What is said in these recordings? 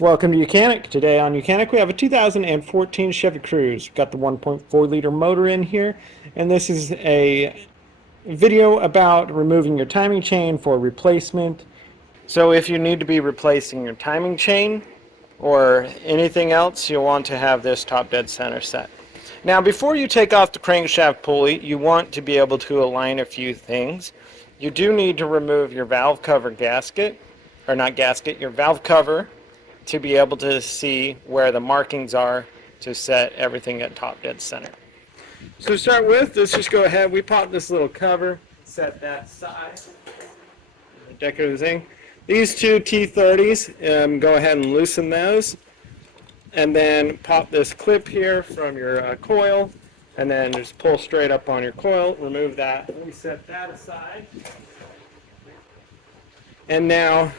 Welcome to YOUCANIC. Today on YOUCANIC we have a 2014 Chevy Cruze. Got the 1.4 liter motor in here, and this is a video about removing your timing chain for replacement. So if you need to be replacing your timing chain or anything else, you'll want to have this top dead center set. Now before you take off the crankshaft pulley, you want to be able to align a few things. You do need to remove your valve cover gasket, or not gasket, your valve cover, to be able to see where the markings are to set everything at top dead center. So to start with, let's just go ahead, we pop this little cover, set that side, the decorative thing. These two T30s, go ahead and loosen those, and then pop this clip here from your coil, and then just pull straight up on your coil, remove that, we set that aside. And now,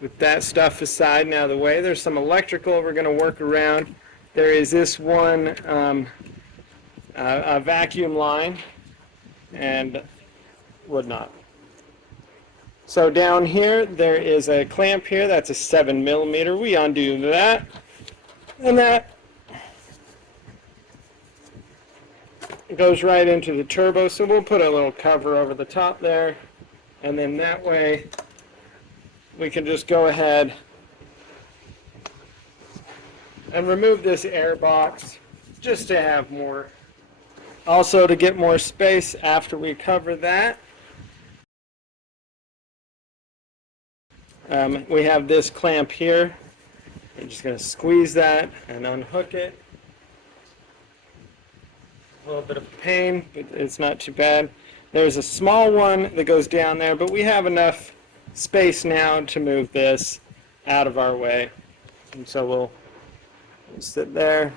with that stuff aside and out of the way, there's some electrical we're going to work around. There is this one a vacuum line and whatnot. So down here there is a clamp here, that's a 7mm. We undo that and that goes right into the turbo, so we'll put a little cover over the top there, and then that way we can just go ahead and remove this air box just to have more. Also, to get more space after we cover that, we have this clamp here. I'm just going to squeeze that and unhook it. A little bit of pain, but it's not too bad. There's a small one that goes down there, but we have enough space now to move this out of our way, and so we'll sit there.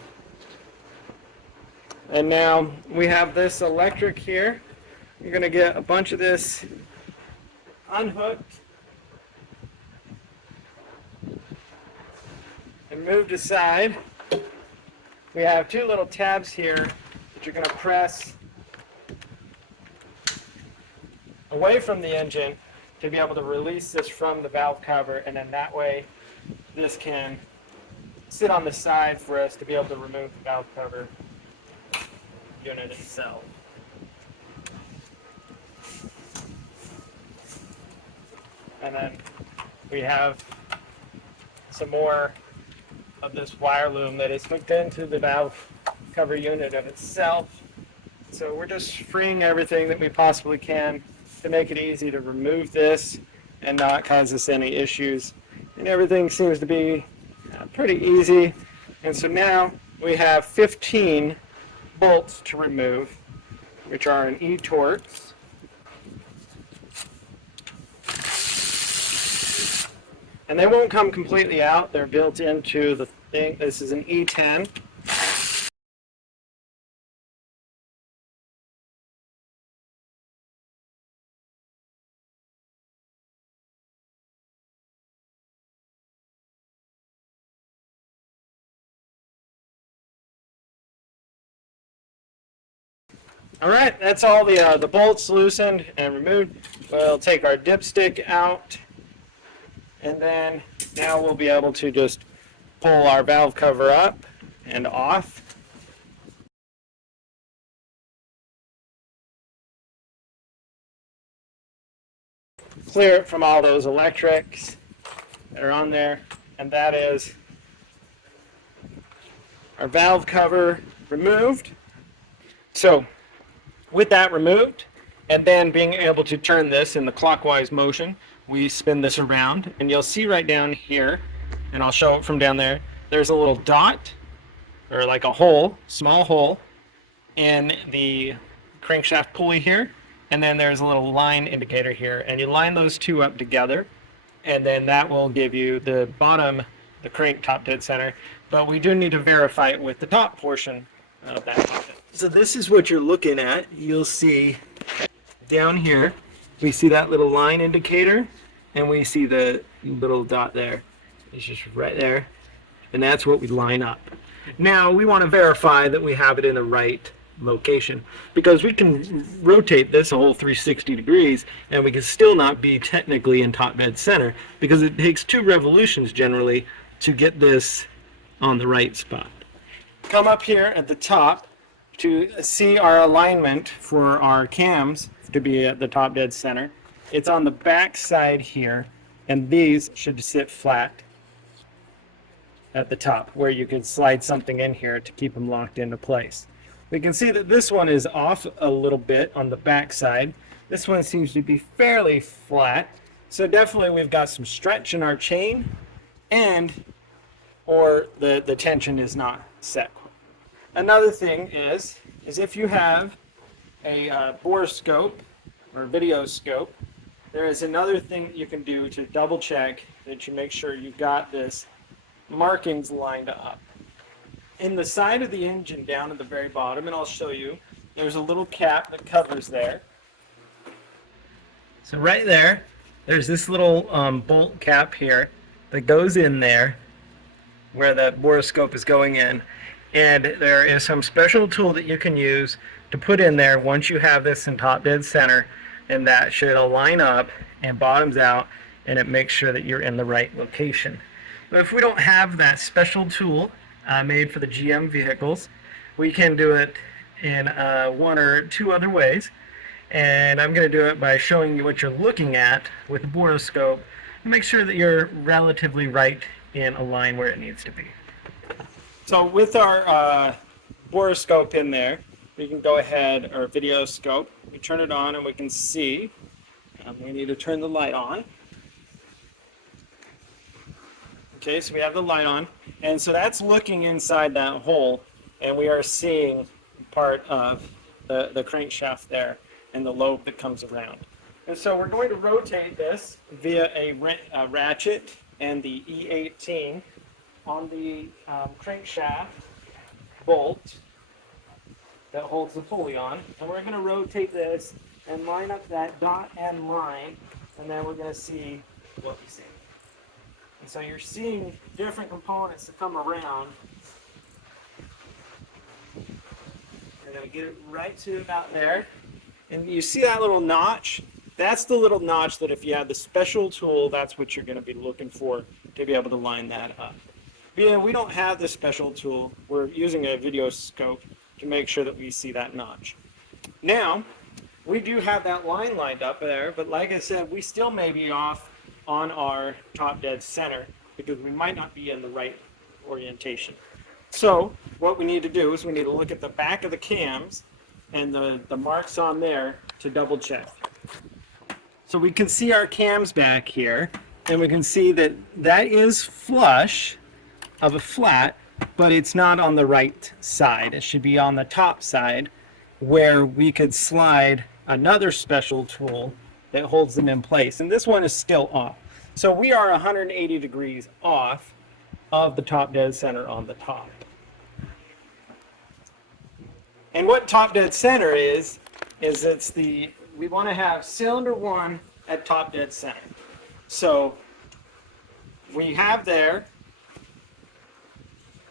And now we have this electric here. You're going to get a bunch of this unhooked and moved aside. We have two little tabs here that you're going to press away from the engine to be able to release this from the valve cover, and then that way this can sit on the side for us to be able to remove the valve cover unit itself. And then we have some more of this wire loom that is hooked into the valve cover unit of itself. So we're just freeing everything that we possibly can to make it easy to remove this and not cause us any issues. And everything seems to be pretty easy. And so now we have 15 bolts to remove, which are an E-Torx. And they won't come completely out. They're built into the thing. This is an E10. All right, that's all the bolts loosened and removed. We'll take our dipstick out, and then now we'll be able to just pull our valve cover up and off. Clear it from all those electrics that are on there, and that is our valve cover removed. So with that removed, and then being able to turn this in the clockwise motion, we spin this around, and you'll see right down here, and I'll show it from down there, there's a little dot, or like a hole, small hole, in the crankshaft pulley here, and then there's a little line indicator here, and you line those two up together, and then that will give you the bottom, the crank top dead center, but we do need to verify it with the top portion of that top dead. So this is what you're looking at. You'll see down here, we see that little line indicator, and we see the little dot there. It's just right there, and that's what we line up. Now we want to verify that we have it in the right location, because we can rotate this a whole 360 degrees and we can still not be technically in top dead center, because it takes 2 revolutions generally to get this on the right spot. Come up here at the top to see our alignment for our cams to be at the top dead center. It's on the back side here, and these should sit flat at the top, where you could slide something in here to keep them locked into place. We can see that this one is off a little bit on the back side. This one seems to be fairly flat, so definitely we've got some stretch in our chain, or the tension is not set. Another thing is if you have a borescope or video scope, there is another thing that you can do to double check that you make sure you've got this markings lined up. In the side of the engine down at the very bottom, and I'll show you, there's a little cap that covers there. So right there, there's this little bolt cap here that goes in there where the borescope is going in. And there is some special tool that you can use to put in there once you have this in top dead center, and that should align up and bottoms out, and it makes sure that you're in the right location. But if we don't have that special tool made for the GM vehicles, we can do it in 1 or 2 other ways. And I'm going to do it by showing you what you're looking at with the borescope and make sure that you're relatively right in a line where it needs to be. So with our borescope in there, we can go ahead, or video scope, we turn it on and we can see. We need to turn the light on. Okay, so we have the light on, and so that's looking inside that hole, and we are seeing part of the crankshaft there and the lobe that comes around. And so we're going to rotate this via a ratchet and the E18 on the crankshaft bolt that holds the pulley on, and we're going to rotate this and line up that dot end line, and then we're going to see what we see. And so you're seeing different components that come around. We're going to get it right to about there. And you see that little notch? That's the little notch that if you have the special tool, that's what you're going to be looking for to be able to line that up. Yeah, we don't have the special tool. We're using a video scope to make sure that we see that notch. Now, we do have that line lined up there, but like I said, we still may be off on our top dead center because we might not be in the right orientation. So what we need to do is we need to look at the back of the cams and the marks on there to double check. So we can see our cams back here, and we can see that that is flush of a flat, but it's not on the right side. It should be on the top side where we could slide another special tool that holds them in place. And this one is still off. So we are 180 degrees off of the top dead center on the top. And what top dead center is we want to have cylinder 1 at top dead center. So we have there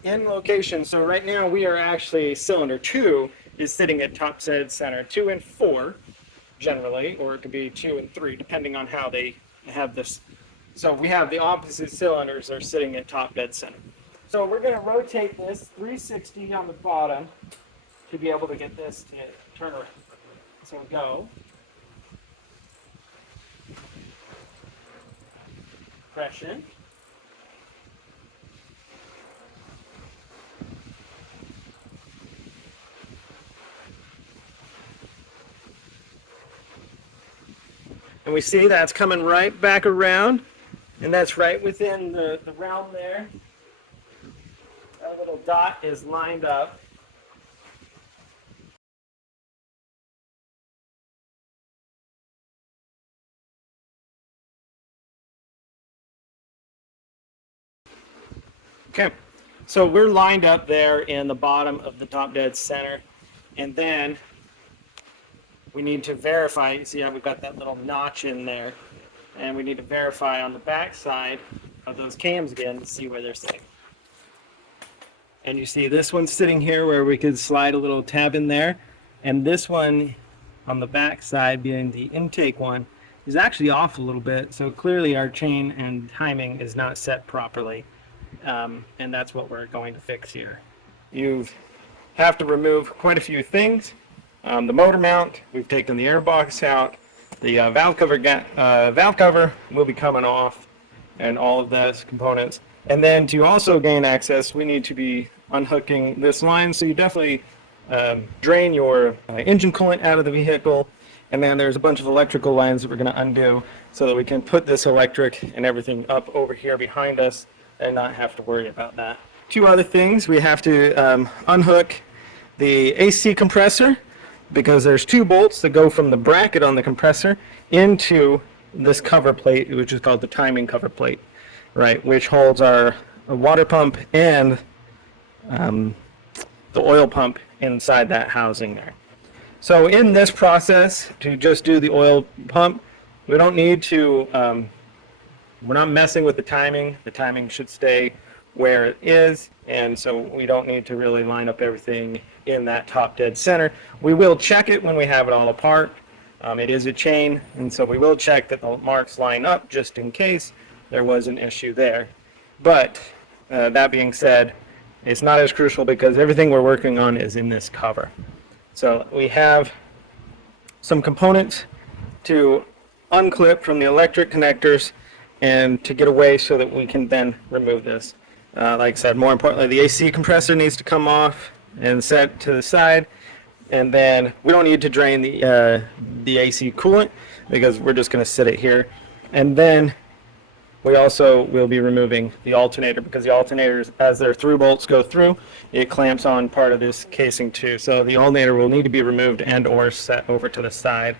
in location, so right now we are actually cylinder 2 is sitting at top dead center, 2 and 4 generally, or it could be 2 and 3 depending on how they have this. So we have the opposite cylinders are sitting at top dead center. So we're going to rotate this 360 on the bottom to be able to get this to turn around. So we go. Compression. And we see that's coming right back around, and that's right within the realm there. That little dot is lined up. Okay, so we're lined up there in the bottom of the top dead center, and then we need to verify. You see how we've got that little notch in there, and we need to verify on the back side of those cams again to see where they're sitting. And you see this one sitting here where we could slide a little tab in there. And this one on the back side, being the intake one, is actually off a little bit. So clearly our chain and timing is not set properly. And that's what we're going to fix here. You have to remove quite a few things. The motor mount, we've taken the air box out. The valve cover will be coming off, and all of those components. And then to also gain access, we need to be unhooking this line. So you definitely drain your engine coolant out of the vehicle. And then there's a bunch of electrical lines that we're going to undo so that we can put this electric and everything up over here behind us and not have to worry about that. Two other things, we have to unhook the AC compressor, because there's two bolts that go from the bracket on the compressor into this cover plate, which is called the timing cover plate, right, which holds our water pump and the oil pump inside that housing there. So in this process, to just do the oil pump, we don't need to, we're not messing with the timing. The timing should stay where it is, and so we don't need to really line up everything in that top dead center. We will check it when we have it all apart. It is a chain, and so we will check that the marks line up just in case there was an issue there. But that being said, it's not as crucial because everything we're working on is in this cover. So we have some components to unclip from the electric connectors and to get away so that we can then remove this. Like I said, more importantly, the AC compressor needs to come off and set to the side, and then we don't need to drain the AC coolant because we're just going to sit it here. And then we also will be removing the alternator, because the alternators, as their through bolts go through, it clamps on part of this casing too. So the alternator will need to be removed and or set over to the side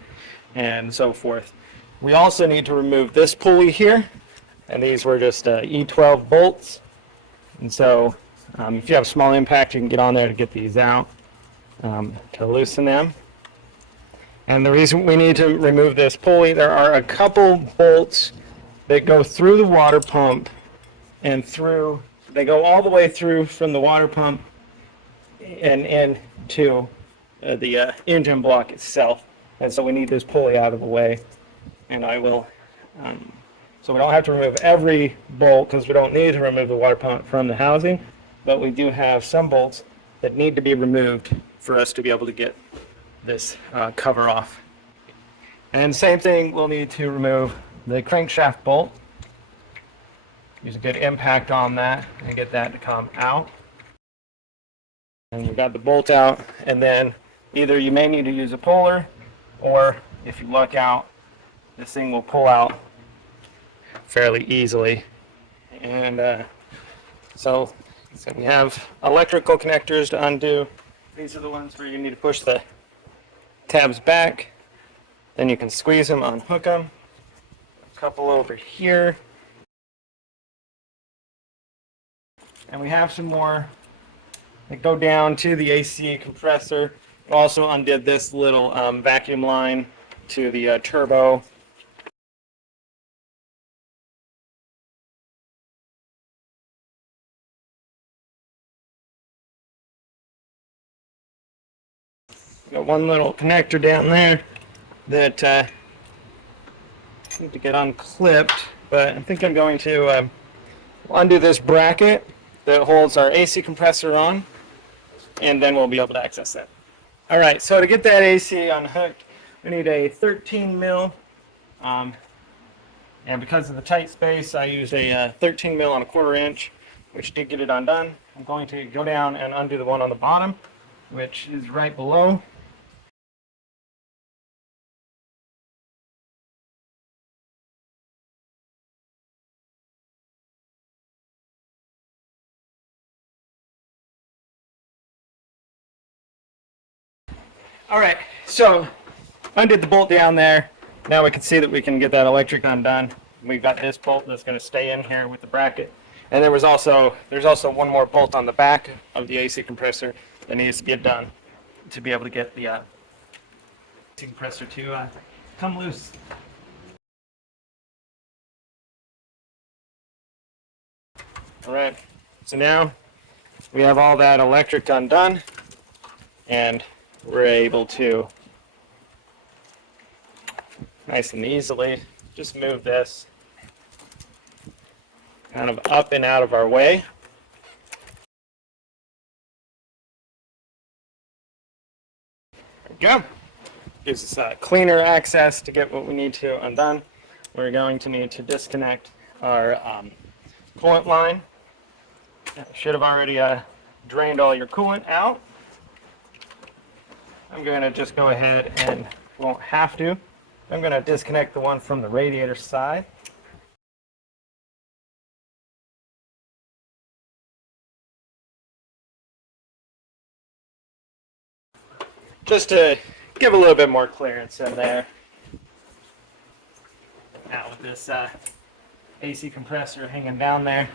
and so forth. We also need to remove this pulley here, and these were just E12 bolts. And so if you have small impact, you can get on there to get these out, to loosen them. And the reason we need to remove this pulley, there are a couple bolts that go through the water pump and through, they go all the way through from the water pump and into the engine block itself. And so we need this pulley out of the way. And I will, so we don't have to remove every bolt because we don't need to remove the water pump from the housing, but we do have some bolts that need to be removed for us to be able to get this cover off. And same thing, we'll need to remove the crankshaft bolt. Use a good impact on that and get that to come out. And we've got the bolt out, and then either you may need to use a puller, or if you look out, this thing will pull out fairly easily. And so we have electrical connectors to undo. These are the ones where you need to push the tabs back, then you can squeeze them, unhook them. A couple over here, and we have some more that go down to the AC compressor. We also undid this little vacuum line to the turbo. Got one little connector down there that need to get unclipped, but I think I'm going to undo this bracket that holds our AC compressor on, and then we'll be able to access that. All right, so to get that AC unhooked, we need a 13 mil, and because of the tight space, I used a 13 mil on a 1/4 inch, which did get it undone. I'm going to go down and undo the one on the bottom, which is right below. All right, so undid the bolt down there. Now we can see that we can get that electric undone. We've got this bolt that's going to stay in here with the bracket. And there's also one more bolt on the back of the AC compressor that needs to get done to be able to get the AC compressor to come loose. All right, so now we have all that electric undone, and we're able to nice and easily just move this kind of up and out of our way. There we go. Gives us cleaner access to get what we need to undone. We're going to need to disconnect our coolant line. Should have already drained all your coolant out. I'm going to just go ahead and won't have to. I'm going to disconnect the one from the radiator side. Just to give a little bit more clearance in there. Now with this AC compressor hanging down there,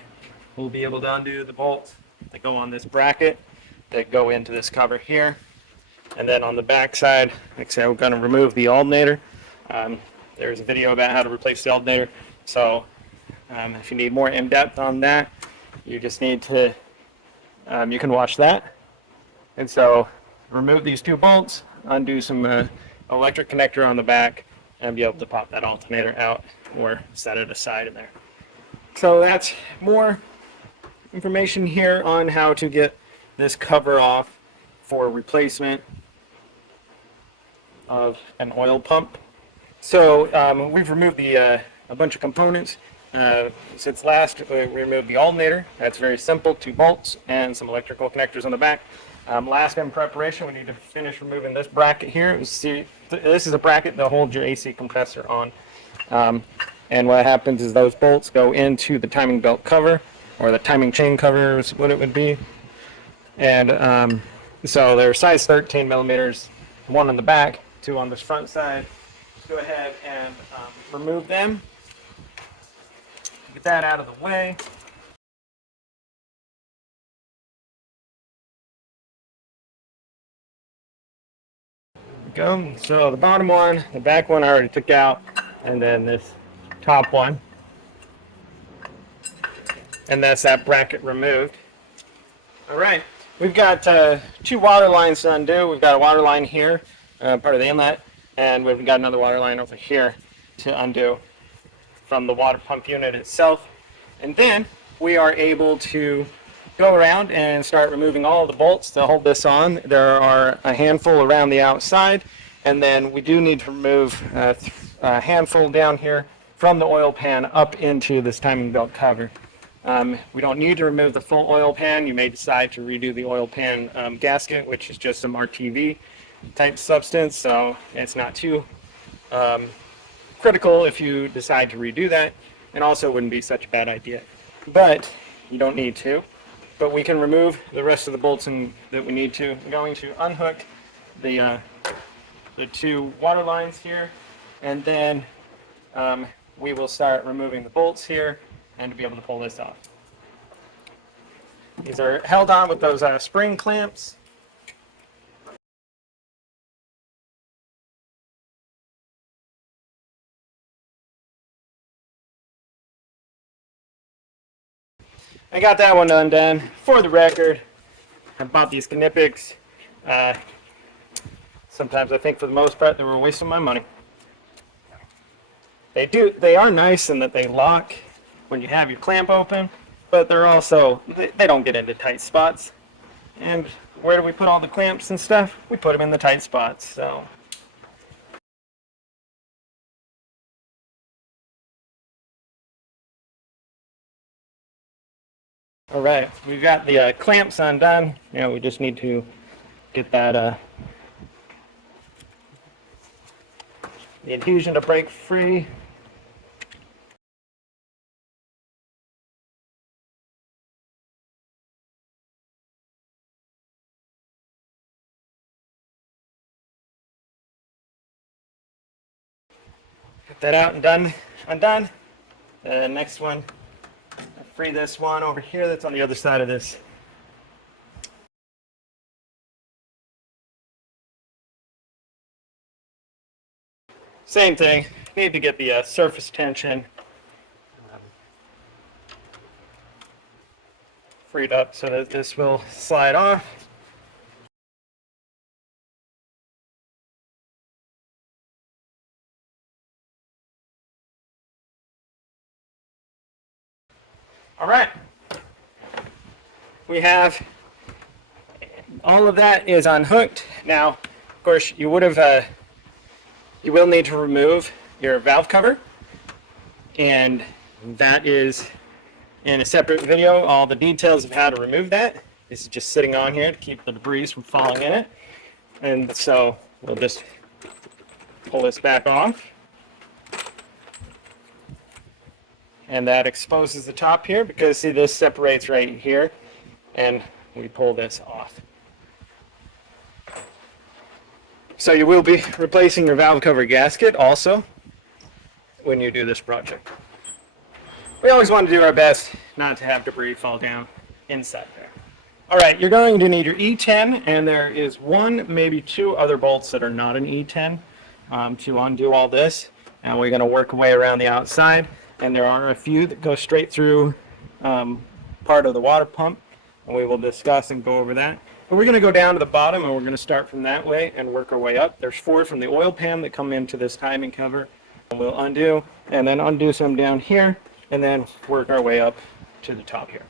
we'll be able to undo the bolts that go on this bracket that go into this cover here. And then on the back side, like I said, we're going to remove the alternator. There's a video about how to replace the alternator. So if you need more in-depth on that, you just need to, you can watch that. And so remove these two bolts, undo some electric connector on the back, and be able to pop that alternator out or set it aside in there. So that's more information here on how to get this cover off for replacement of an oil pump. So we've removed a bunch of components. Since last, we removed the alternator. That's very simple, 2 bolts and some electrical connectors on the back. Last in preparation, we need to finish removing this bracket here. See, this is a bracket that holds your AC compressor on. And what happens is those bolts go into the timing belt cover, or the timing chain cover is what it would be. And so they're size 13 millimeters, 1 on the back, 2 on this front side. Let's go ahead and remove them. Get that out of the way. Go. So the bottom one, the back one I already took out, and then this top one. And that's that bracket removed. All right, we've got 2 water lines to undo. We've got a water line here, part of the inlet, and we've got another water line over here to undo from the water pump unit itself. And then we are able to go around and start removing all the bolts to hold this on. There are a handful around the outside, and then we do need to remove a handful down here from the oil pan up into this timing belt cover. We don't need to remove the full oil pan. You may decide to redo the oil pan gasket, which is just some RTV type substance, so it's not too critical if you decide to redo that, and also wouldn't be such a bad idea. But you don't need to. But we can remove the rest of the bolts that we need to. I'm going to unhook the 2 water lines here, and then we will start removing the bolts here and to be able to pull this off. These are held on with those spring clamps. I got that one undone. For the record, I bought these Knipex. Sometimes I think for the most part they were a waste of my money. They are nice in that they lock when you have your clamp open, but they're also, they don't get into tight spots. And where do we put all the clamps and stuff? We put them in the tight spots, so. All right, we've got the clamps undone. You know, we just need to get that the adhesion to break free. Get that out and undone. The next one, free this one over here that's on the other side of this. Same thing, need to get the surface tension freed up so that this will slide off. All right, we have all of that is unhooked. Now, of course, you will need to remove your valve cover, and that is in a separate video, all the details of how to remove that. This is just sitting on here to keep the debris from falling in it. And so we'll just pull this back off. And that exposes the top here because see, this separates right here, and we pull this off. So you will be replacing your valve cover gasket also when you do this project. We always want to do our best not to have debris fall down inside there. All right, you're going to need your E10, and there is one, maybe two other bolts that are not an E10 to undo all this. And we're going to work our way around the outside. And there are a few that go straight through part of the water pump, and we will discuss and go over that. But we're going to go down to the bottom, and we're going to start from that way and work our way up. There's 4 from the oil pan that come into this timing cover, and we'll undo, and then undo some down here, and then work our way up to the top here.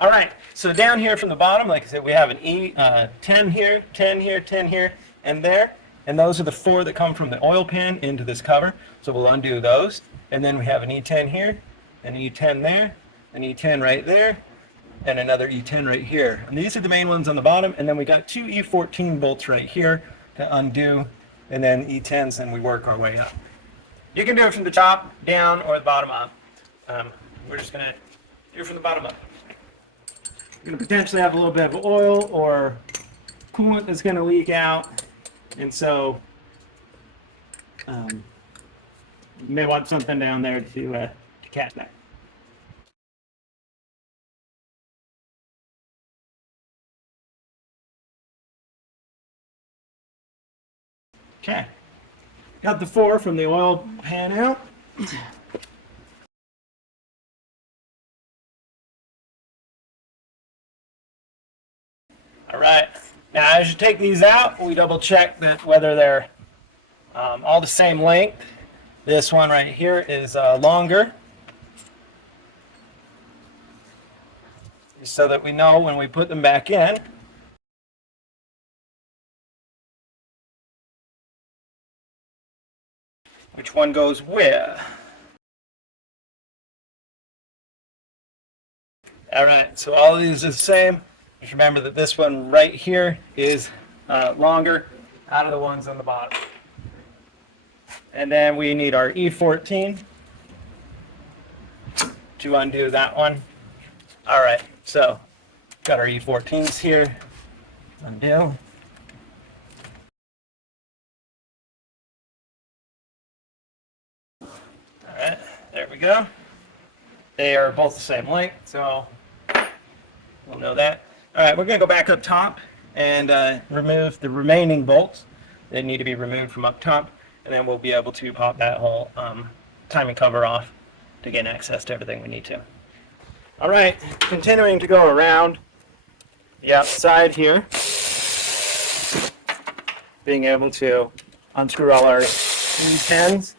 All right, so down here from the bottom, like I said, we have an E10 here, 10 here, 10 here, and there. And those are the 4 that come from the oil pan into this cover. So we'll undo those. And then we have an E10 here, an E10 there, an E10 right there, and another E10 right here. And these are the main ones on the bottom. And then we got 2 E14 bolts right here to undo, and then E10s, and we work our way up. You can do it from the top down or the bottom up. We're just going to do it from the bottom up. You're going to potentially have a little bit of oil or coolant that's going to leak out. And so you may want something down there to catch that. Okay, got the 4 from the oil pan out. All right, now as you take these out, we double check that whether they're all the same length. This one right here is longer, so that we know when we put them back in which one goes where. All right, so all of these are the same. Just remember that this one right here is longer out of the ones on the bottom. And then we need our E14 to undo that one. All right, so got our E14s here. Undo. All right, there we go. They are both the same length, so we'll know that. All right, we're going to go back up top and remove the remaining bolts that need to be removed from up top, and then we'll be able to pop that whole timing cover off to gain access to everything we need to. All right, continuing to go around the outside here, being able to unscrew all our E10s,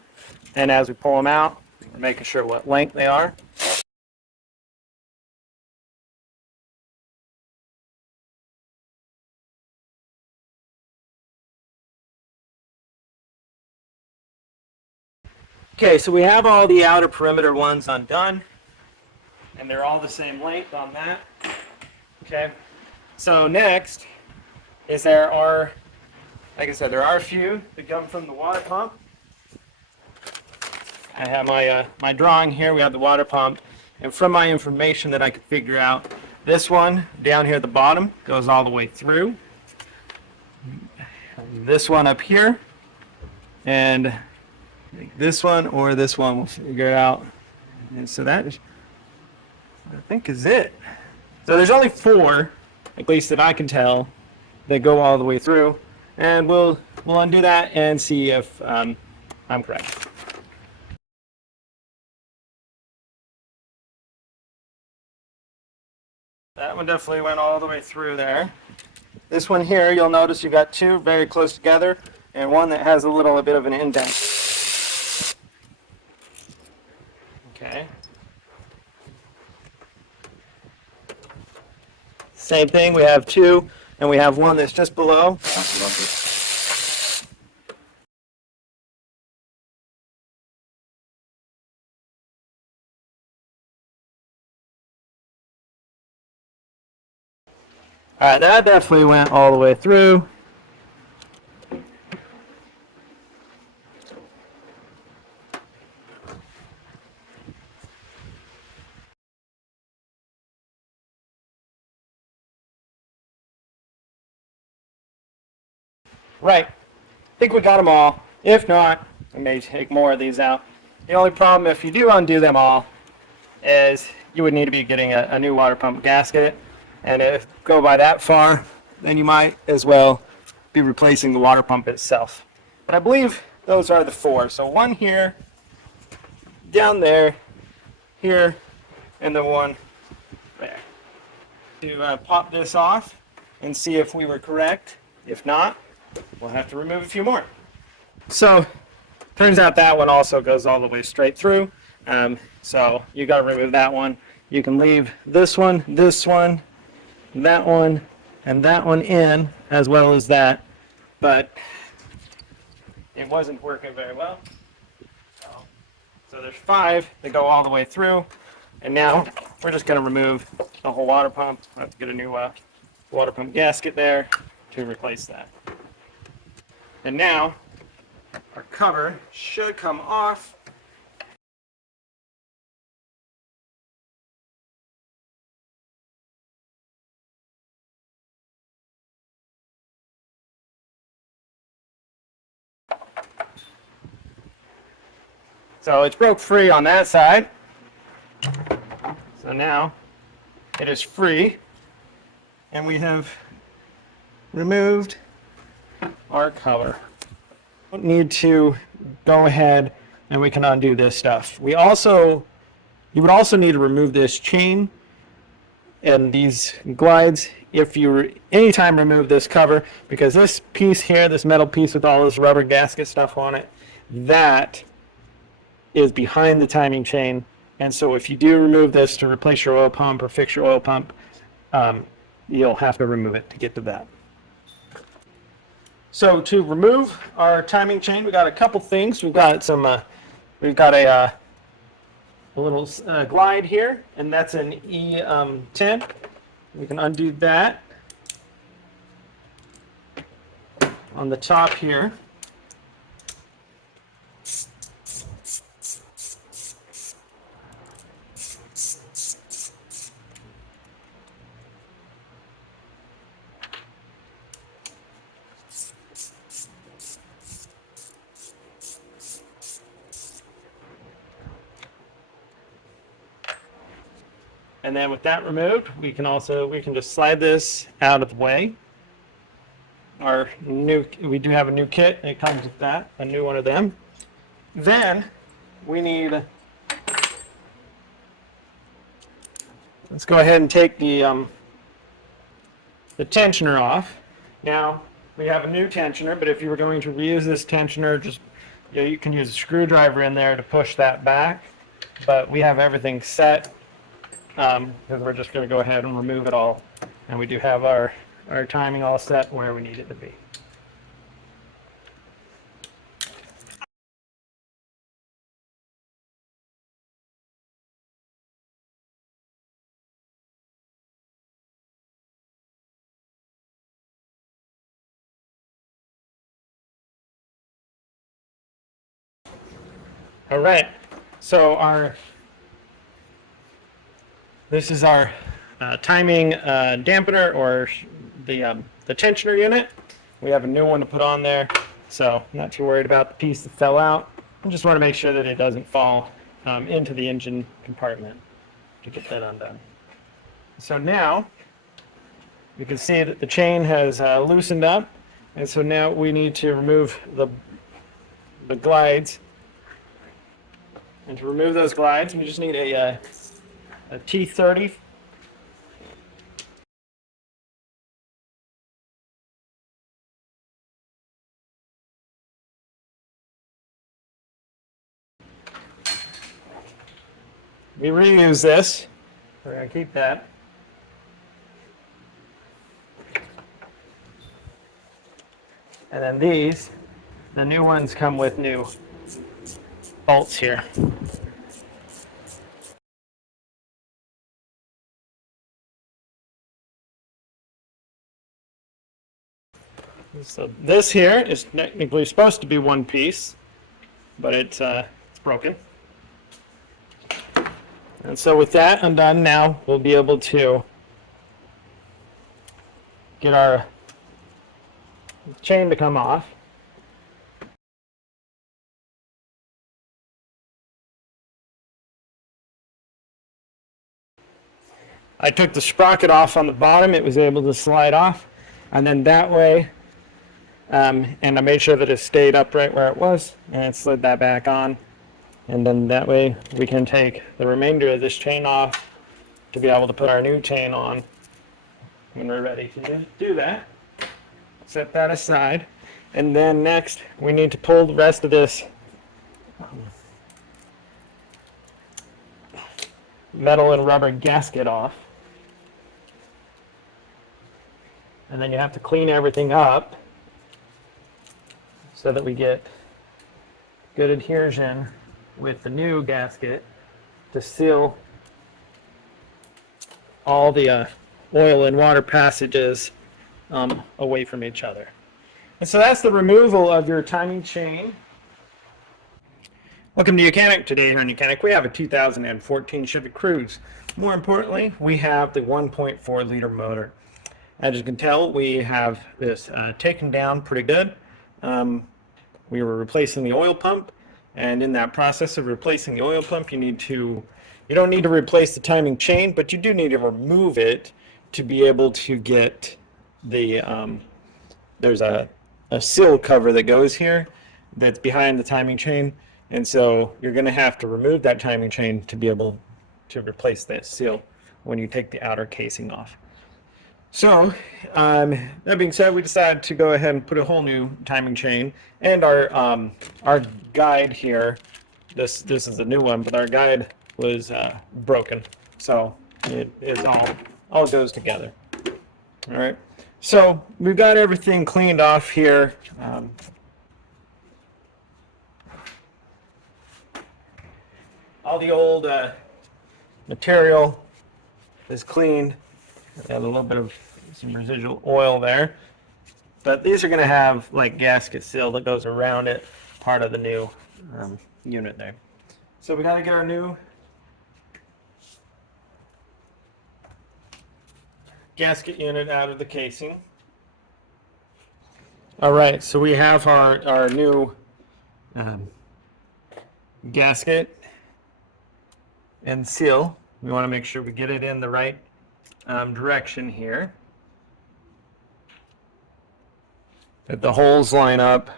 and as we pull them out, we're making sure what length they are. Okay, so we have all the outer perimeter ones undone, and they're all the same length on that. Okay, so next is there are, like I said, there are a few that come from the water pump. I have my drawing here. We have the water pump, and from my information that I could figure out, this one down here at the bottom goes all the way through. This one up here, and this one or this one, we'll figure it out. And so that is, I think, is it. So there's only 4, at least that I can tell, that go all the way through, and we'll undo that and see if I'm correct. that one definitely went all the way through there. This one here, you'll notice you got two very close together and one that has a little bit of an indent. Okay. Same thing, we have two, and we have one that's just below. Alright, that definitely went all the way through. Right, I think we got them all. If not, we may take more of these out. The only problem if you do undo them all is you would need to be getting a new water pump gasket. And if you go by that far, then you might as well be replacing the water pump itself. But I believe those are the four. So one here, down there, here, and the one there. To pop this off and see if we were correct. If not, we'll have to remove a few more. So, turns out that one also goes all the way straight through. So you got to remove that one. You can leave this one, that one, and that one in, as well as that. But it wasn't working very well. So there's five that go all the way through. And now we're just going to remove the whole water pump. I have to get a new water pump gasket there to replace that. And now our cover should come off. So it's broke free on that side. So now it is free, and we have removed our cover. Don't need to go ahead and we can undo this stuff. You would also need to remove this chain and these glides if you anytime remove this cover, because this piece here, this metal piece with all this rubber gasket stuff on it, that is behind the timing chain. And so if you do remove this to replace your oil pump or fix your oil pump, you'll have to remove it to get to that. So to remove our timing chain, we got a couple things. We've got a little glide here, and that's an E10. We can undo that on the top here. And then with that removed, we can just slide this out of the way. We do have a new kit. It comes with that, a new one of them. Then we need, let's go ahead and take the tensioner off. Now we have a new tensioner, but if you were going to reuse this tensioner, you can use a screwdriver in there to push that back. But we have everything set. Because we're just going to go ahead and remove it all, and we do have our timing all set where we need it to be. All right, so this is our timing dampener, or the tensioner unit. We have a new one to put on there, so I'm not too worried about the piece that fell out. I just want to make sure that it doesn't fall into the engine compartment to get that undone. So now you can see that the chain has loosened up, and so now we need to remove the glides. And to remove those glides, we just need a T30 we reuse this. We're going to keep that. And then these, the new ones come with new bolts here. So this here is technically supposed to be one piece, but it's broken. And so with that undone, now we'll be able to get our chain to come off. I took the sprocket off on the bottom, it was able to slide off, and then that way, and I made sure that it stayed upright where it was, and it slid that back on, and then that way we can take the remainder of this chain off to be able to put our new chain on when we're ready to do that. Set that aside, and then next we need to pull the rest of this metal and rubber gasket off. And then you have to clean everything up so that we get good adhesion with the new gasket to seal all the oil and water passages away from each other. And so that's the removal of your timing chain. Welcome to YOUCANIC. Today here on YOUCANIC we have a 2014 Chevy Cruze. More importantly, we have the 1.4 liter motor. As you can tell, we have this taken down pretty good. We were replacing the oil pump, and in that process of replacing the oil pump, you don't need to replace the timing chain, but you do need to remove it to be able to get the there's a seal cover that goes here that's behind the timing chain, and so you're going to have to remove that timing chain to be able to replace that seal when you take the outer casing off. So that being said, we decided to go ahead and put a whole new timing chain, and our guide here, this is the new one, but our guide was broken, so it all goes together. All right, so we've got everything cleaned off here. All the old material is cleaned. Have a little bit of some residual oil there, but these are going to have like gasket seal that goes around it, part of the new unit there. So we got to get our new gasket unit out of the casing. All right, so we have our new gasket and seal. We want to make sure we get it in the right direction here, that the holes line up.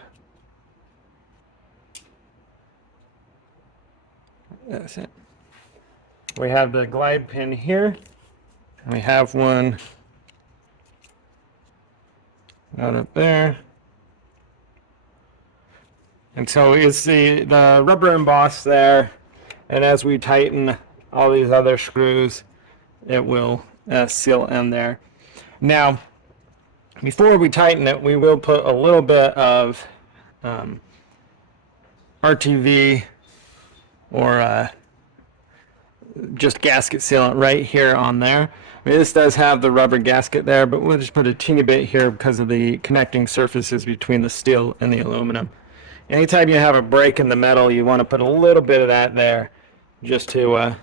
That's it. We have the glide pin here, and we have one out up there, and so it's the rubber emboss there, and as we tighten all these other screws, it will seal in there. Now, before we tighten it, we will put a little bit of RTV or just gasket sealant right here on there. I mean, this does have the rubber gasket there, but we'll just put a teeny bit here because of the connecting surfaces between the steel and the aluminum. Anytime you have a break in the metal, you want to put a little bit of that there just to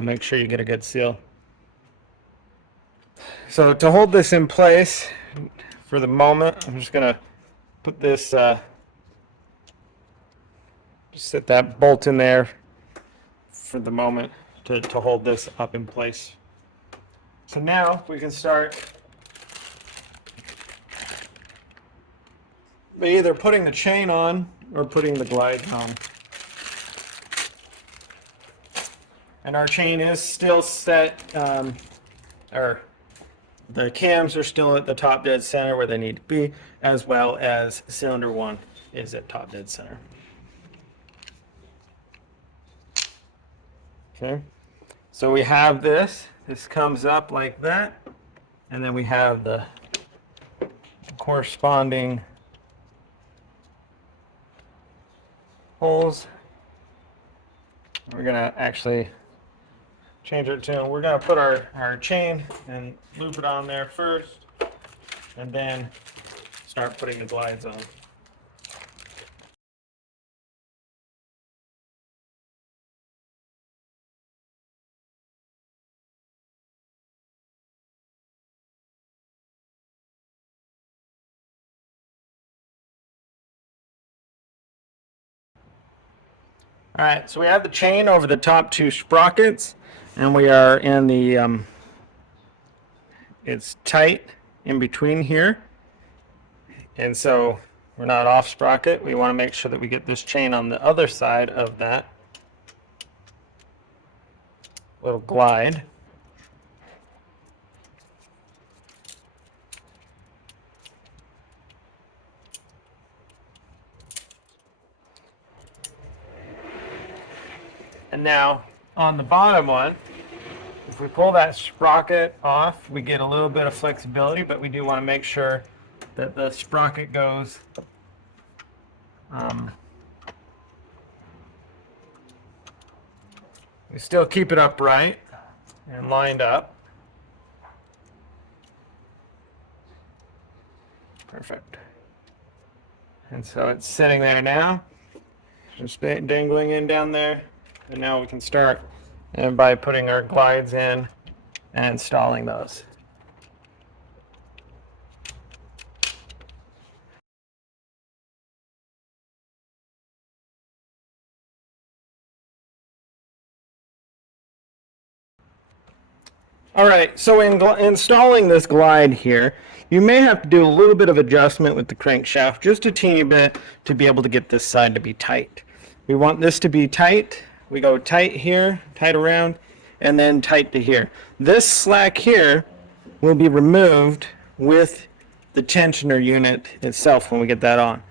make sure you get a good seal. So to hold this in place for the moment, I'm just going to put this, just set that bolt in there for the moment to hold this up in place. So now we can start by either putting the chain on or putting the glide on. And our chain is still set, or the cams are still at the top dead center where they need to be, as well as cylinder 1 is at top dead center. Okay, so we have this. This comes up like that, and then we have the corresponding holes. We're gonna actually change it to, we're gonna put our chain and loop it on there first, and then start putting the glides on. All right, so we have the chain over the top two sprockets, and we are in the, it's tight in between here. And so we're not off sprocket. We want to make sure that we get this chain on the other side of that little glide. And now on the bottom one, if we pull that sprocket off, we get a little bit of flexibility, but we do want to make sure that the sprocket goes we still keep it upright and lined up. Perfect. And so it's sitting there now, just dangling in down there. And now we can start by putting our glides in and installing those. All right, so in installing this glide here, you may have to do a little bit of adjustment with the crankshaft, just a teeny bit, to be able to get this side to be tight. We want this to be tight. We go tight here, tight around, and then tight to here. This slack here will be removed with the tensioner unit itself when we get that on.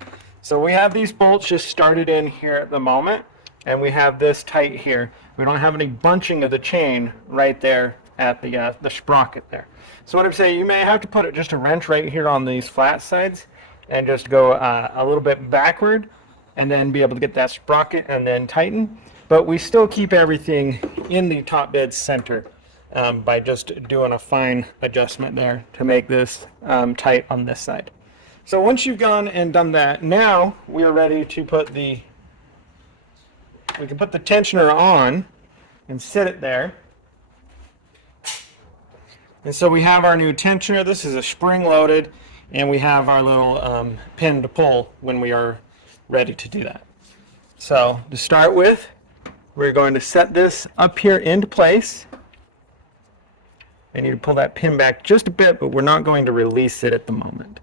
So we have these bolts just started in here at the moment, and we have this tight here. We don't have any bunching of the chain right there at the sprocket there. So what I'm saying, you may have to put just a wrench right here on these flat sides and just go a little bit backward, and then be able to get that sprocket and then tighten. But we still keep everything in the top bed center by just doing a fine adjustment there to make this tight on this side. So once you've gone and done that, now we are ready to put we can put the tensioner on and sit it there. And so we have our new tensioner. This is a spring loaded, and we have our little pin to pull when we are ready to do that. So to start with, we're going to set this up here into place. I need to pull that pin back just a bit, but we're not going to release it at the moment.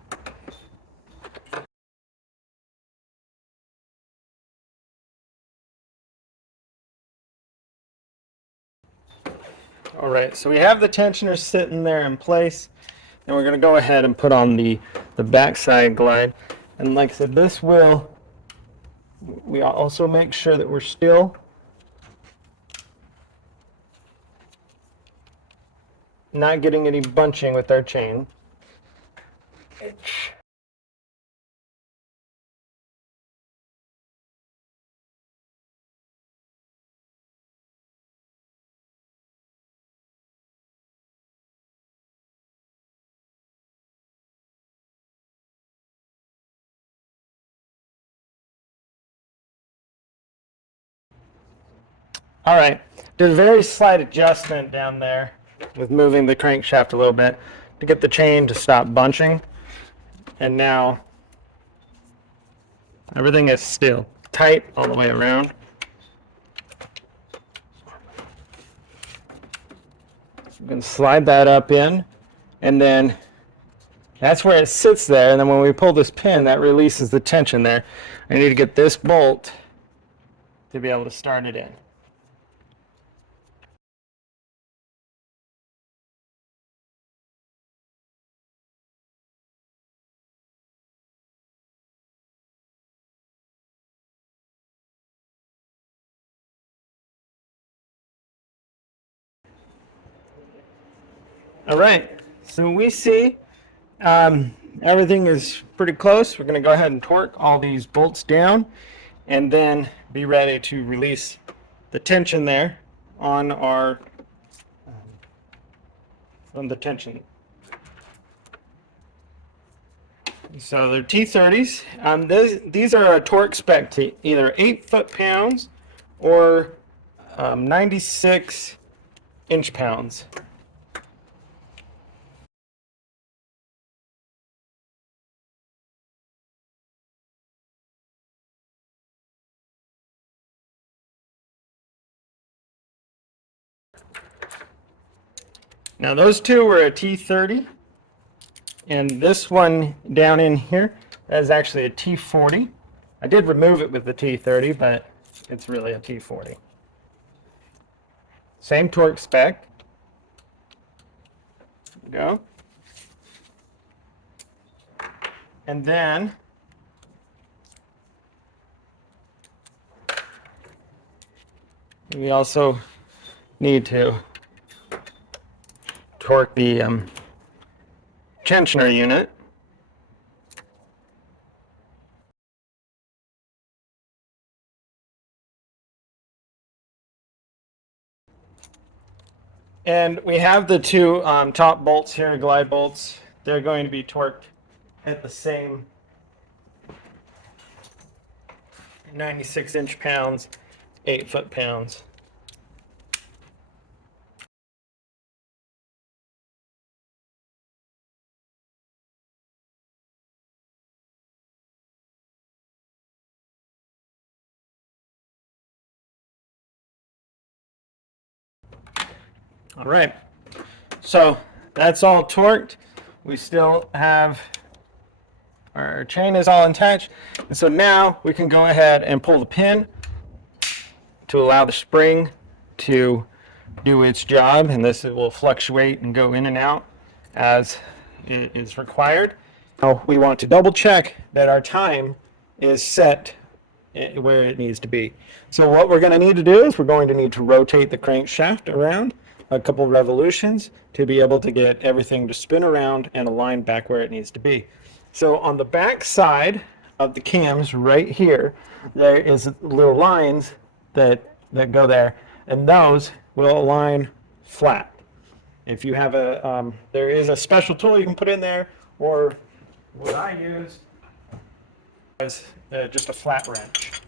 All right, so we have the tensioner sitting there in place, and we're going to go ahead and put on the backside glide. And like I said, we also make sure that we're still not getting any bunching with our chain. All right, there's a very slight adjustment down there with moving the crankshaft a little bit to get the chain to stop bunching. And now everything is still tight all the way around. You can slide that up in, and then that's where it sits there. And then when we pull this pin, that releases the tension there. I need to get this bolt to be able to start it in. All right, so we see everything is pretty close. We're going to go ahead and torque all these bolts down and then be ready to release the tension there on our on the tension. So they're T30s. These are a torque spec to either 8 foot-pounds or 96 inch-pounds. Now those two were a T30, and this one down in here is actually a T40. I did remove it with the T30, but it's really a T40. Same torque spec. There we go. And then we also need to torque the tensioner unit. And we have the two top bolts here, glide bolts. They're going to be torqued at the same 96 inch-pounds, 8 foot-pounds. All right, so that's all torqued. We still have our chain is all attached, and so now we can go ahead and pull the pin to allow the spring to do its job, and this will fluctuate and go in and out as it is required. Now we want to double check that our time is set where it needs to be. So what we're going to need to do is we're going to need to rotate the crankshaft around a couple revolutions to be able to get everything to spin around and align back where it needs to be. So on the back side of the cams right here, there is little lines that go there, and those will align flat. If you have a, there is a special tool you can put in there, or what I use is just a flat wrench,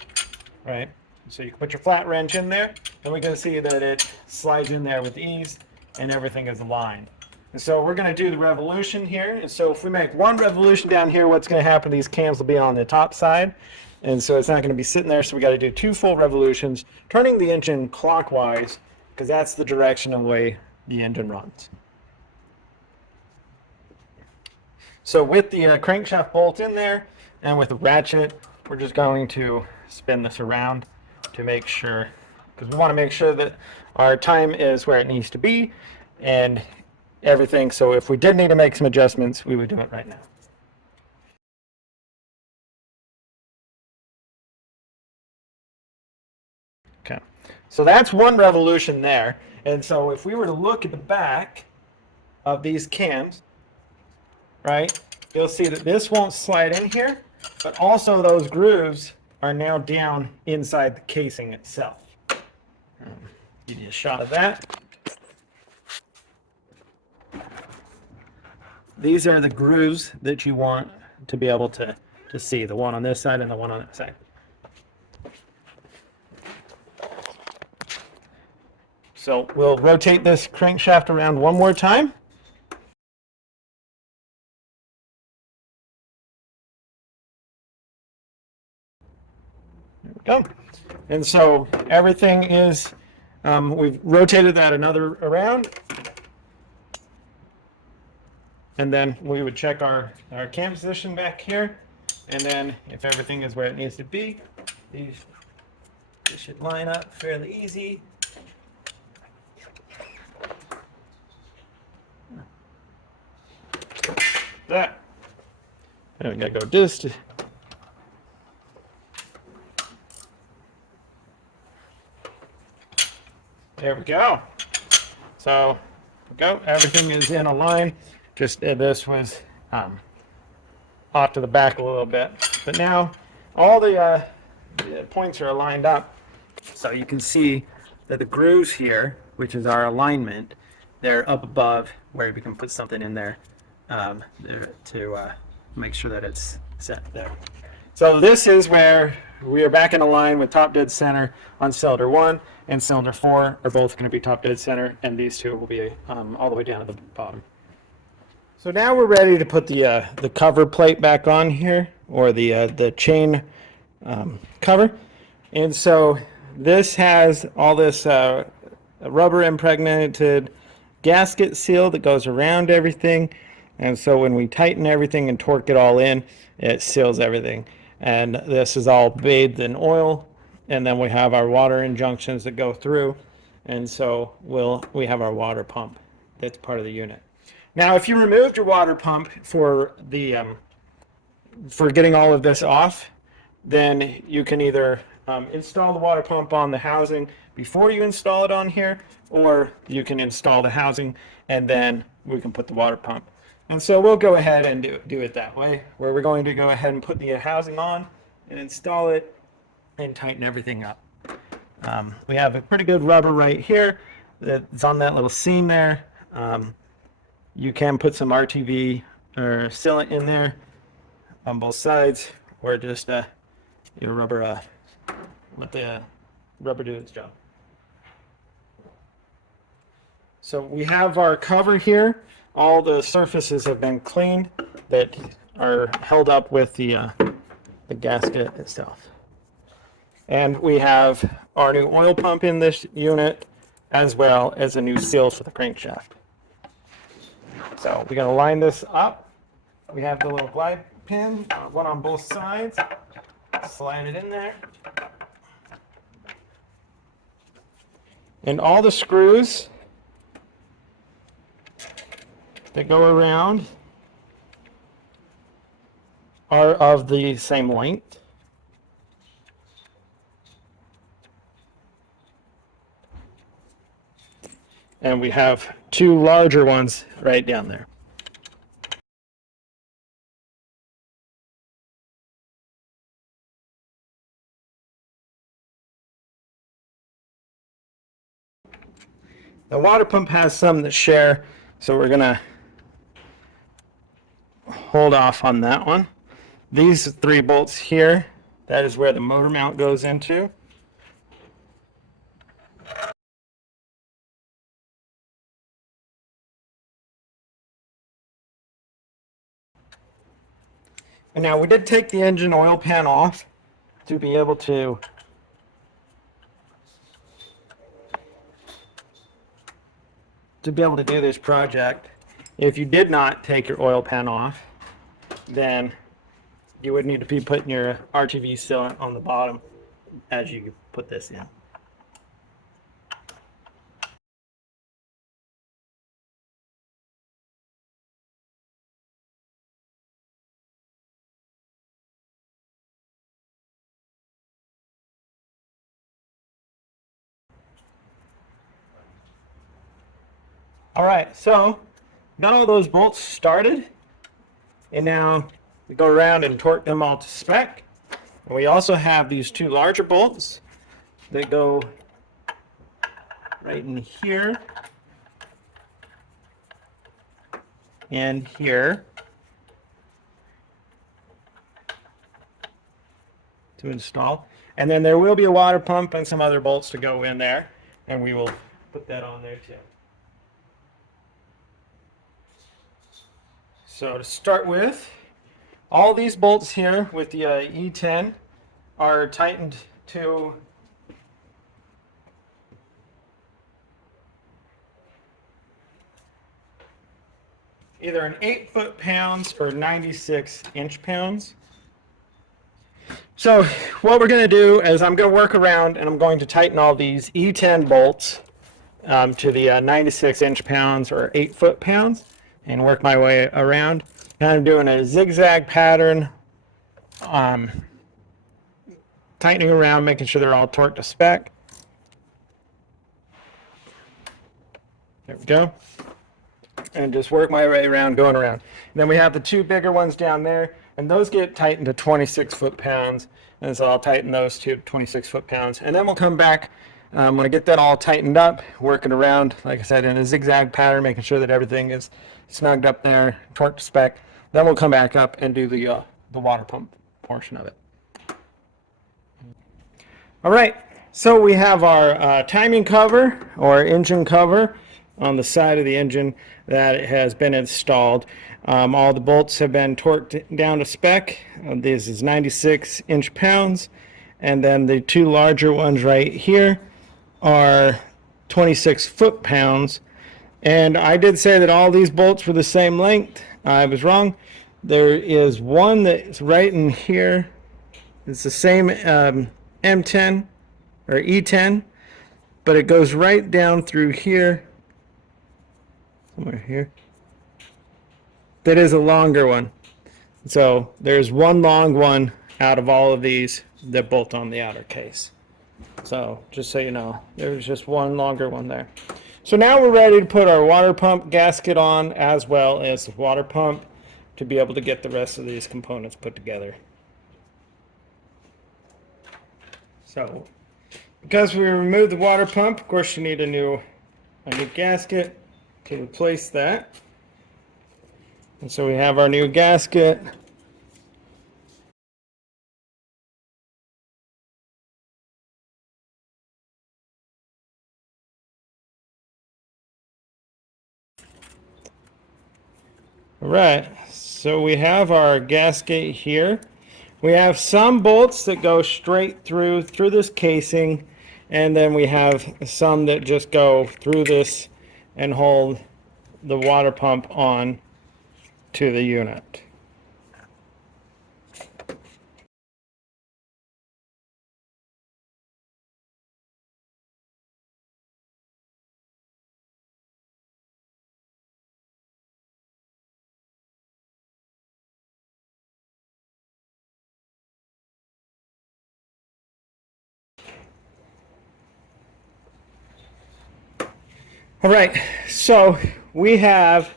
right? So you can put your flat wrench in there, and we can see that it slides in there with ease, and everything is aligned. And so we're going to do the revolution here. And so if we make one revolution down here, what's going to happen? These cams will be on the top side, and so it's not going to be sitting there. So we got to do 2 full revolutions, turning the engine clockwise, because that's the direction of the way the engine runs. So with the crankshaft bolt in there, and with the ratchet, we're just going to spin this around to make sure, because we want to make sure that our time is where it needs to be and everything. So if we did need to make some adjustments, we would do it right now. Okay, so that's one revolution there. And so if we were to look at the back of these cams, right, you'll see that this won't slide in here, but also those grooves are now down inside the casing itself. Give you a shot of that. These are the grooves that you want to be able to see, the one on this side and the one on that side. So we'll rotate this crankshaft around one more time. There we go. And so everything is, we've rotated that another around. And then we would check our cam position back here. And then if everything is where it needs to be, these should line up fairly easy. That. And we gotta go just. There we go. So Go. Everything is in a line. Just this was off to the back a little bit. But now all the points are lined up. So you can see that the grooves here, which is our alignment, they're up above where we can put something in there, to make sure that it's set there. So this is where we are back in a line with top dead center on cylinder 1 and cylinder 4 are both going to be top dead center, and these two will be all the way down to the bottom. So now we're ready to put the cover plate back on here, or the chain cover. And so this has all this rubber impregnated gasket seal that goes around everything. And so when we tighten everything and torque it all in, it seals everything. And this is all bathed in oil. And then we have our water injunctions that go through. And so we have our water pump that's part of the unit. Now, if you removed your water pump for getting all of this off, then you can either install the water pump on the housing before you install it on here, or you can install the housing and then we can put the water pump. And so we'll go ahead and do it that way, where we're going to go ahead and put the housing on and install it and tighten everything up. We have a pretty good rubber right here that's on that little seam there. You can put some RTV or sealant in there on both sides, or just rubber, let the rubber do its job. So we have our cover here. All the surfaces have been cleaned that are held up with the gasket itself. And we have our new oil pump in this unit, as well as a new seal for the crankshaft. So we're going to line this up. We have the little glide pin, one on both sides. Slide it in there. And all the screws that go around are of the same length. And we have two larger ones right down there. The water pump has some that share, so we're gonna hold off on that one. These 3 bolts here, that is where the motor mount goes into. And now we did take the engine oil pan off to be able to do this project. If you did not take your oil pan off, then you would need to be putting your RTV sealant on the bottom as you put this in. All right, so got all those bolts started, and now we go around and torque them all to spec. And we also have these 2 larger bolts that go right in here and here to install. And then there will be a water pump and some other bolts to go in there, and we will put that on there too. So to start with, all these bolts here with the E10 are tightened to either an 8 foot-pounds or 96 inch-pounds. So what we're going to do is I'm going to work around and I'm going to tighten all these E10 bolts to the 96 inch-pounds or 8 foot-pounds. And work my way around. And I'm doing a zigzag pattern, tightening around, making sure they're all torqued to spec. There we go. and just work my way around, going around. And then we have the two bigger ones down there, and those get tightened to 26 foot-pounds. And so I'll tighten those to 26 foot-pounds. And then we'll come back when I get that all tightened up, working around, like I said, in a zigzag pattern, making sure that everything is snugged up there, torque to spec. Then we'll come back up and do the water pump portion of it. All right, so we have our timing cover or engine cover on the side of the engine that has been installed. All the bolts have been torqued down to spec. This is 96 inch-pounds, and then the two larger ones right here are 26 foot-pounds. And I did say that all these bolts were the same length. I was wrong. There is one that's right in here. It's the same M10 or E10, but it goes right down through here, somewhere here. That is a longer one. So there's one long one out of all of these that bolt on the outer case. So just so you know, there's just one longer one there. So now we're ready to put our water pump gasket on, as well as the water pump, to be able to get the rest of these components put together. So because we removed the water pump, of course you need a new gasket to replace that. And so we have our new gasket. All right, so we have our gasket here. We have some bolts that go straight through this casing, and then we have some that just go through this and hold the water pump on to the unit. All right, so we have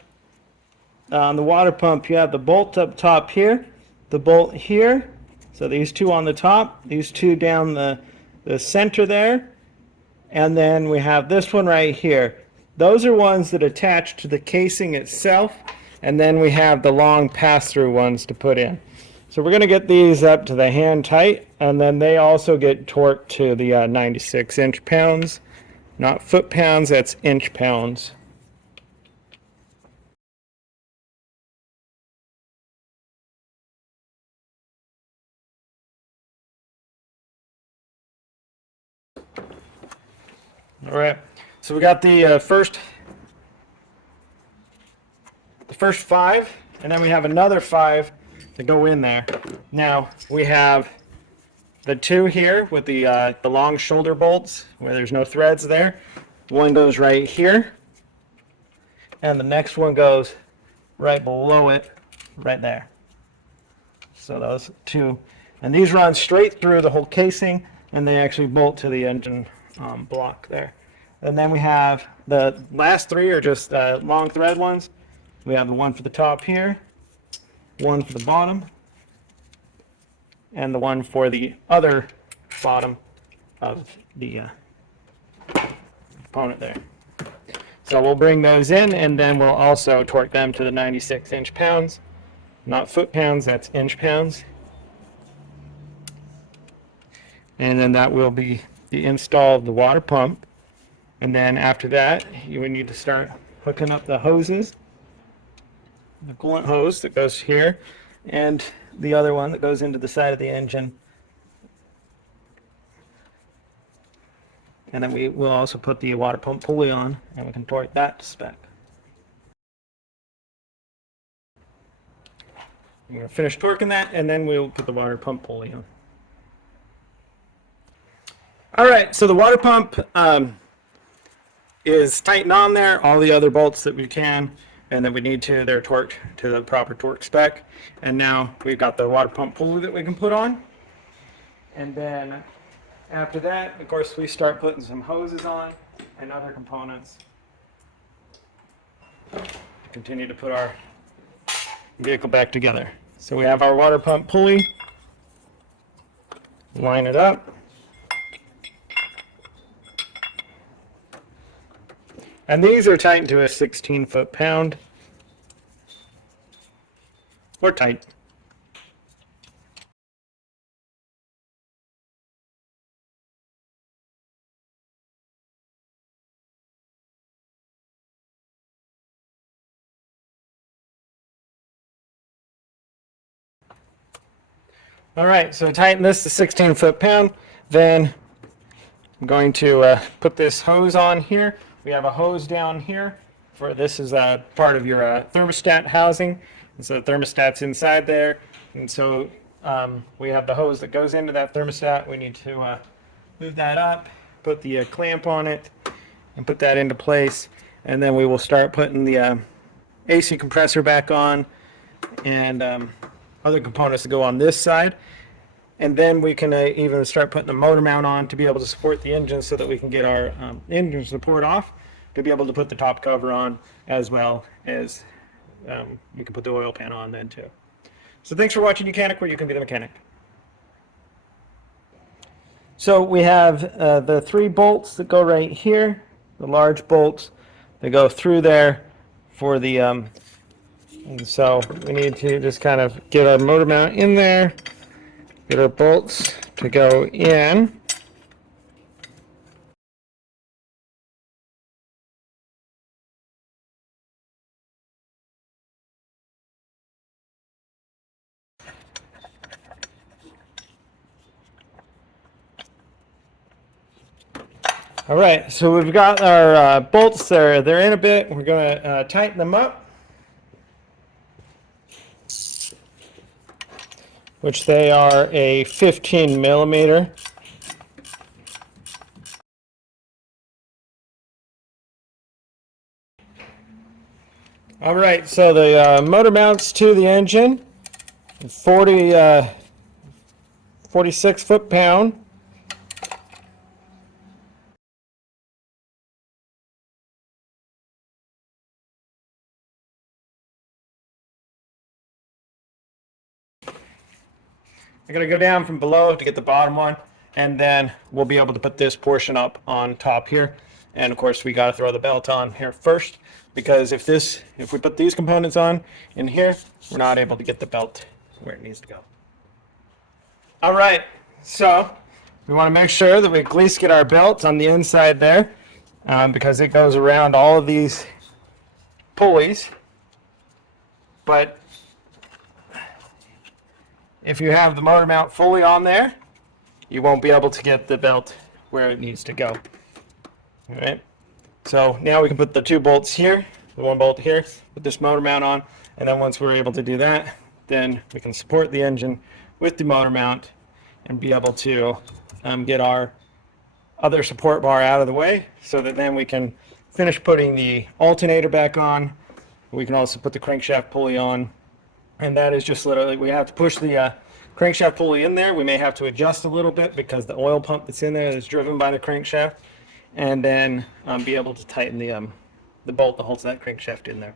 on the water pump, you have the bolt up top here, the bolt here, so these two on the top, these two down the center there, and then we have this one right here. Those are ones that attach to the casing itself, and then we have the long pass-through ones to put in. So we're going to get these up to the hand tight, and then they also get torqued to the 96 inch-pounds. Not foot-pounds, that's inch-pounds. All right, so we got the first 5, and then we have another 5 to go in there. Now we have the 2 here with the long shoulder bolts where there's no threads there. One goes right here, and the next one goes right below it, right there. So those 2, and these run straight through the whole casing, and they actually bolt to the engine block there. And then we have the last 3 are just long thread ones. We have the one for the top here, one for the bottom, and the one for the other bottom of the component there. So we'll bring those in, and then we'll also torque them to the 96 inch-pounds. Not foot-pounds, that's inch-pounds. And then that will be the install of the water pump. And then after that, you would need to start hooking up the hoses. The coolant hose that goes here, and the other one that goes into the side of the engine. And then we will also put the water pump pulley on, and we can torque that to spec. I'm going to finish torquing that, and then we'll put the water pump pulley on. All right, so the water pump is tightened on there. All the other bolts that we can and that we need to, they're torqued to the proper torque spec. And now we've got the water pump pulley that we can put on. And then after that, of course, we start putting some hoses on and other components. continue to put our vehicle back together. So we have our water pump pulley. Line it up. And these are tightened to a 16 foot-pound. Or tight. All right, so tighten this to 16 foot-pound. Then I'm going to put this hose on here. We have a hose down here. This is a part of your thermostat housing. And so the thermostat's inside there. And so we have the hose that goes into that thermostat. We need to move that up, put the clamp on it, and put that into place. And then we will start putting the AC compressor back on and other components to go on this side. And then we can even start putting the motor mount on to be able to support the engine so that we can get our engine support off to be able to put the top cover on, as well as you can put the oil pan on then too. So thanks for watching YOUCANIC, where you can be the mechanic. So we have the 3 bolts that go right here, the large bolts that go through there for the and so we need to just kind of get our motor mount in there, get our bolts to go in. All right, so we've got our bolts there. They're in a bit. We're going to tighten them up, which they are a 15 millimeter. All right, so the motor mounts to the engine, 46 foot-pound. I'm going to go down from below to get the bottom one, and then we'll be able to put this portion up on top here. And of course, we got to throw the belt on here first, because if we put these components on in here, we're not able to get the belt where it needs to go. All right, so we want to make sure that we at least get our belt on the inside there, because it goes around all of these pulleys. But if you have the motor mount fully on there, you won't be able to get the belt where it needs to go. All right. So now we can put the 2 bolts here, the 1 bolt here, put this motor mount on, and then once we're able to do that, then we can support the engine with the motor mount and be able to get our other support bar out of the way, so that then we can finish putting the alternator back on. We can also put the crankshaft pulley on. And that is just literally, we have to push the crankshaft pulley in there. We may have to adjust a little bit because the oil pump that's in there is driven by the crankshaft. And then be able to tighten the bolt that holds that crankshaft in there.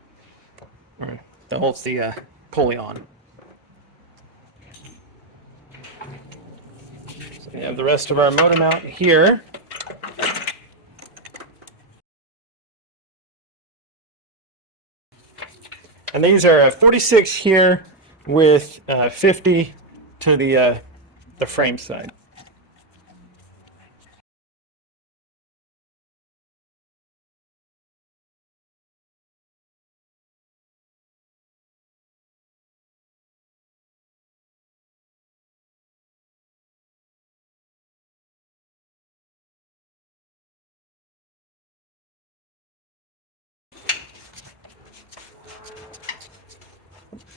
Or that holds the pulley on. So we have the rest of our motor mount here. And these are 46 here with 50 to the frame side.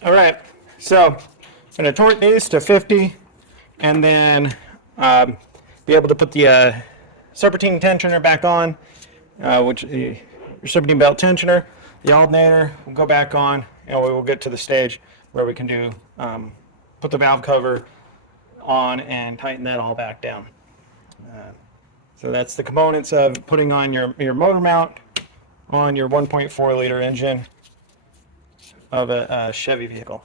All right, so I'm going to torque these to 50, and then be able to put the serpentine tensioner back on, which your serpentine belt tensioner. The alternator will go back on, and we will get to the stage where we can do put the valve cover on and tighten that all back down. So that's the components of putting on your motor mount on your 1.4 liter engine. of a Chevy vehicle.